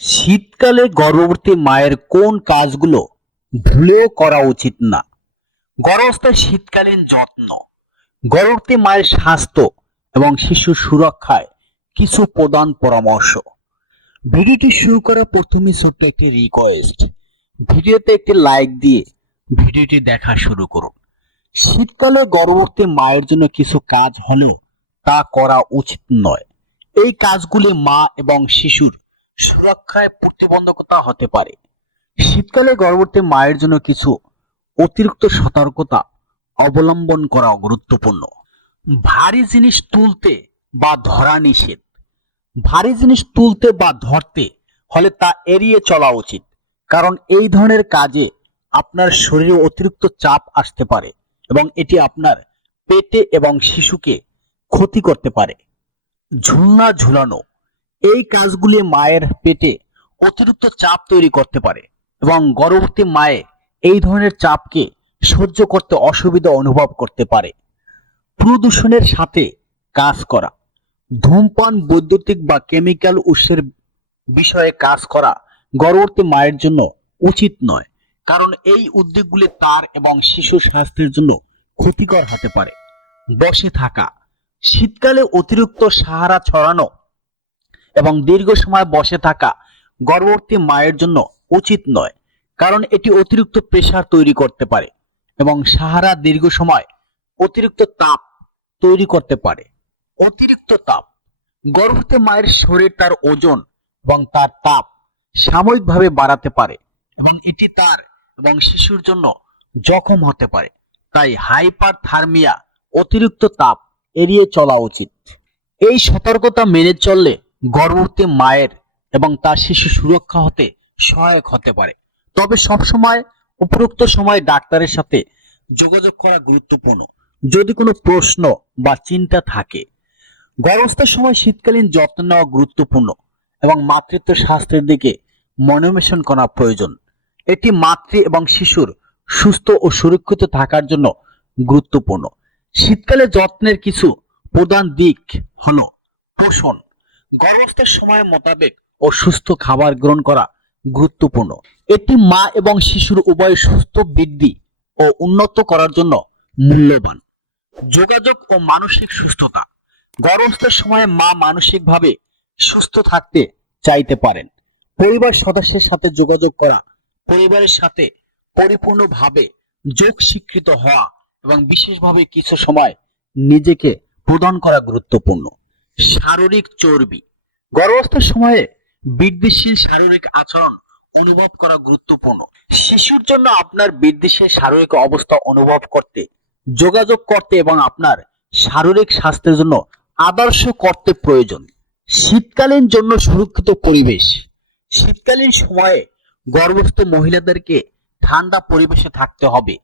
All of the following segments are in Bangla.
শীতকালে গর্ভবতী মায়ের কোন কাজগুলো ভুলেও করা উচিত না? গর্ভস্থায় শীতকালীন যত্ন, গর্ভবতী মায়ের স্বাস্থ্য এবং শিশুর সুরক্ষায় কিছু প্রদান পরামর্শ। ভিডিওটি শুরু করা প্রথমে ছোট্ট একটি রিকোয়েস্ট ভিডিওতে একটি লাইক দিয়ে ভিডিওটি দেখা শুরু করুন। শীতকালে গর্ভবতী মায়ের জন্য কিছু কাজ হলেও তা করা উচিত নয়। এই কাজগুলি মা এবং শিশুর সুরক্ষায় প্রতিবন্ধকতা হতে পারে। শীতকালে গর্ভবতী মায়ের জন্য কিছু অতিরিক্ত সতর্কতা অবলম্বন করা গুরুত্বপূর্ণ। ভারী জিনিস তুলতে বা ধরা নিষেধ। ভারী জিনিস তুলতে বা ধরতে হলে তা এড়িয়ে চলা উচিত, কারণ এই ধরনের কাজে আপনার শরীরে অতিরিক্ত চাপ আসতে পারে এবং এটি আপনার পেটে এবং শিশুকে ক্ষতি করতে পারে। ঝুলনা ঝুলানো এই কাজগুলি মায়ের পেটে অতিরিক্ত চাপ তৈরি করতে পারে এবং গর্ভবতী মায়ে এই ধরনের চাপকে সহ্য করতে অসুবিধা অনুভব করতে পারে। প্রদূষণের সাথে কাজ করা, ধূমপান, বৈদ্যুতিক বা কেমিক্যাল উৎসের বিষয়ে কাজ করা গর্ভবতী মায়ের জন্য উচিত নয়, কারণ এই উদ্যোগগুলি তার এবং শিশুর স্বাস্থ্যের জন্য ক্ষতিকর হতে পারে। বসে থাকা, শীতকালে অতিরিক্ত সাহারা ছড়ানো এবং দীর্ঘ সময় বসে থাকা গর্ভবতী মায়ের জন্য উচিত নয়, কারণ এটি অতিরিক্ত প্রেসার তৈরি করতে পারে এবং সাহারা দীর্ঘ সময় অতিরিক্ত তাপ তৈরি করতে পারে। অতিরিক্ত তাপ, গর্ভবতী মায়ের শরীর তার ওজন এবং তার তাপ সাময়িকভাবে বাড়াতে পারে এবং এটি তার এবং শিশুর জন্য জখম হতে পারে। তাই হাইপার থার্মিয়া অতিরিক্ত তাপ এড়িয়ে চলা উচিত। এই সতর্কতা মেনে চললে গর্ভবতী মায়ের এবং তার শিশু সুরক্ষা হতে সহায়ক হতে পারে। তবে সবসময় উপরোক্ত সময় ডাক্তারের সাথে যোগাযোগ করা গুরুত্বপূর্ণ। যদি কোনো প্রশ্ন বা চিন্তা থাকে গর্ভাবস্থার সময় শীতকালীন যত্ন নেওয়া গুরুত্বপূর্ণ এবং মাতৃত্ব স্বাস্থ্যের দিকে মনোনিবেশন করা প্রয়োজন। এটি মাতৃ এবং শিশুর সুস্থ ও সুরক্ষিত থাকার জন্য গুরুত্বপূর্ণ। শীতকালে যত্নের কিছু প্রধান দিক হলো, পোষণ। গর্ভাবস্থার সময় মোতাবেক ও সুস্থ খাবার গ্রহণ করা গুরুত্বপূর্ণ। এটি মা এবং শিশুর উভয় সুস্থ বৃদ্ধি ও উন্নত করার জন্য মূল্যবান। যোগাযোগ ও মানসিক সুস্থতা। গর্ভাবস্থার সময় মা মানসিকভাবে সুস্থ থাকতে চাইতে পারেন। পরিবার সদস্যের সাথে যোগাযোগ করা, পরিবারের সাথে পরিপূর্ণভাবে যোগ স্বীকৃত হওয়া এবং বিশেষভাবে কিছু সময় নিজেকে প্রদান করা গুরুত্বপূর্ণ। শারীরিক চর্বি। গর্ভাবস্থার সময়ে বৃদ্ধিশীল শারীরিক আচরণ অনুভব করা গুরুত্বপূর্ণ। শিশুর জন্য আপনার বৃদ্ধিশীল শারীরিক অবস্থা অনুভব করতে, যোগাযোগ করতে এবং আপনার শারীরিক স্বাস্থ্যের জন্য আদর্শ করতে প্রয়োজন। শীতকালীন জন্য সুরক্ষিত পরিবেশ। শীতকালীন সময়ে গর্ভস্থ মহিলাদেরকে ঠান্ডা পরিবেশে থাকতে হবে।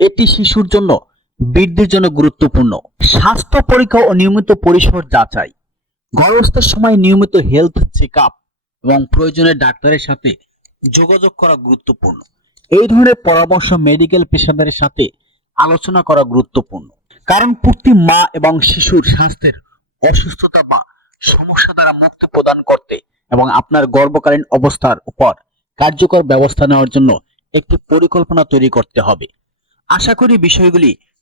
এটি শিশুর জন্য বৃদ্ধির জন্য গুরুত্বপূর্ণ। স্বাস্থ্য পরীক্ষা ও নিয়মিত পরিসর যাচাই, গর্ভস্থের সময় নিয়মিত হেলথ চেক আপ এবং প্রয়োজনে ডাক্তারের সাথে যোগাযোগ করা গুরুত্বপূর্ণ। এই ধরনের পরামর্শ মেডিকেল পেশাদারের সাথে আলোচনা করা গুরুত্বপূর্ণ। কারণ প্রতি মা এবং শিশুর স্বাস্থ্যের অসুস্থতা বা সমস্যা দ্বারা মুক্তি প্রদান করতে এবং আপনার গর্ভকালীন অবস্থার উপর কার্যকর ব্যবস্থা নেওয়ার জন্য একটি পরিকল্পনা তৈরি করতে হবে। আশা করি বিষয়গুলি